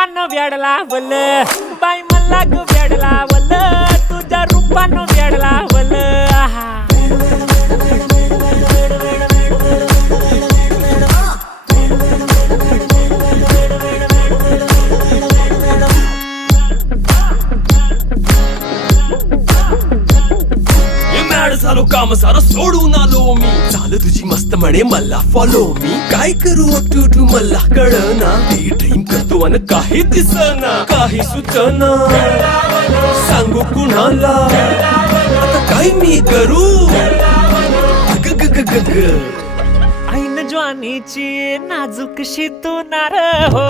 रूपानं वेड लावल बाई मला ग वेड लावल तुझ्या रूपानं वेड लावल झालो काम सारं सोडून आलो मी झालं तुझी मस्त म्हणे मला फॉलो मी काय करू टू मला कळना ती ड्रीम करतो आणि काही दिसना काही सुचना सांगू कुणाला आता काय मी करू ऐन ज्वानीची नाजूकशी तू नार हो